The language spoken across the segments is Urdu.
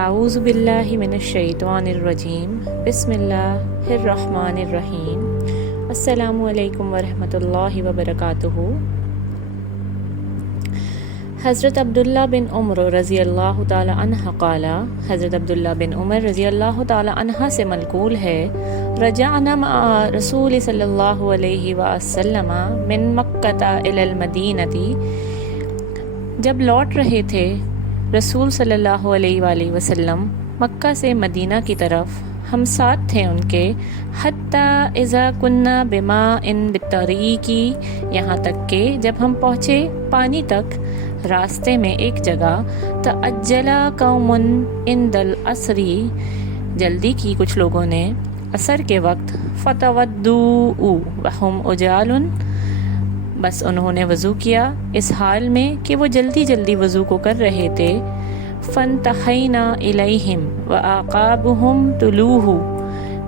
اعوذ باللہ من الشیطان الرجیم بسم اللہ الرحمن الرحیم السلام علیکم ورحمۃ اللہ وبرکاتہ۔ حضرت عبداللہ بن عمر رضی اللہ تعالی عنہ قال، حضرت عبداللہ بن عمر رضی اللہ تعالی عنہ سے منقول ہے، رجعنا مع رسول صلی اللہ علیہ وسلم من مکہ الی المدینہ، جب لوٹ رہے تھے رسول صلی اللہ علیہ وآلہ وسلم مکہ سے مدینہ کی طرف، ہم ساتھ تھے ان کے، حتیٰ اذا کنا بماء بالطریق، یہاں تک کہ جب ہم پہنچے پانی تک، راستے میں ایک جگہ، تعجل قوم عند العصر، جلدی کی کچھ لوگوں نے عصر کے وقت، فتودوا وهم عجال، بس انہوں نے وضو کیا اس حال میں کہ وہ جلدی جلدی وضو کو کر رہے تھے، فانتہینا الیہم واعقابہم طلوع،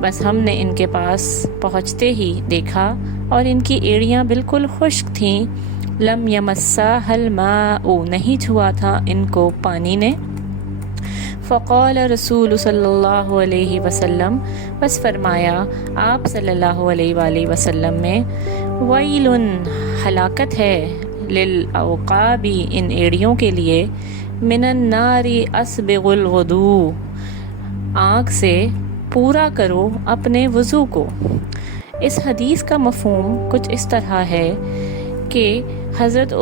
بس ہم نے ان کے پاس پہنچتے ہی دیکھا اور ان کی ایڑیاں بالکل خشک تھیں، لم یمسھا الماء، نہیں چھوا تھا ان کو پانی نے، فقال رسول صلی اللہ علیہ وسلم، بس فرمایا آپ صلی اللہ علیہ وآلہ وسلم نے، ویل، ہلاکت ہے، للاعقاب، ان ایڑیوں کے لیے، من النار اسبغ الوضوء، آگ سے پورا کرو اپنے وضو کو۔ اس حدیث کا مفہوم کچھ اس طرح ہے کہ حضرت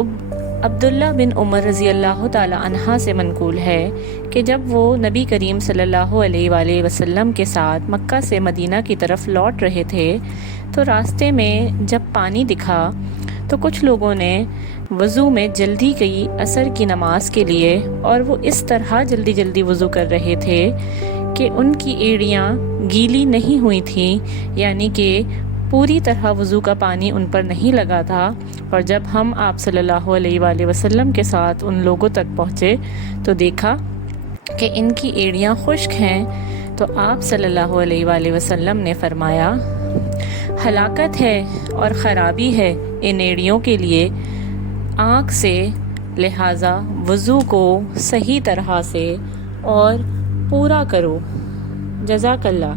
عبداللہ بن عمر رضی اللہ تعالی عنہ سے منقول ہے کہ جب وہ نبی کریم صلی اللہ علیہ وآلہ وسلم کے ساتھ مکہ سے مدینہ کی طرف لوٹ رہے تھے، تو راستے میں جب پانی دکھا تو کچھ لوگوں نے وضو میں جلدی کی عصر کی نماز کے لیے، اور وہ اس طرح جلدی جلدی وضو کر رہے تھے کہ ان کی ایڑیاں گیلی نہیں ہوئی تھیں، یعنی کہ پوری طرح وضو کا پانی ان پر نہیں لگا تھا، اور جب ہم آپ صلی اللہ علیہ وآلہ وسلم کے ساتھ ان لوگوں تک پہنچے تو دیکھا کہ ان کی ایڑیاں خشک ہیں، تو آپ صلی اللہ علیہ وآلہ وسلم نے فرمایا، ہلاکت ہے اور خرابی ہے ان ایڑیوں کے لیے آنکھ سے، لہٰذا وضو کو صحیح طرح سے اور پورا کرو۔ جزاک اللہ۔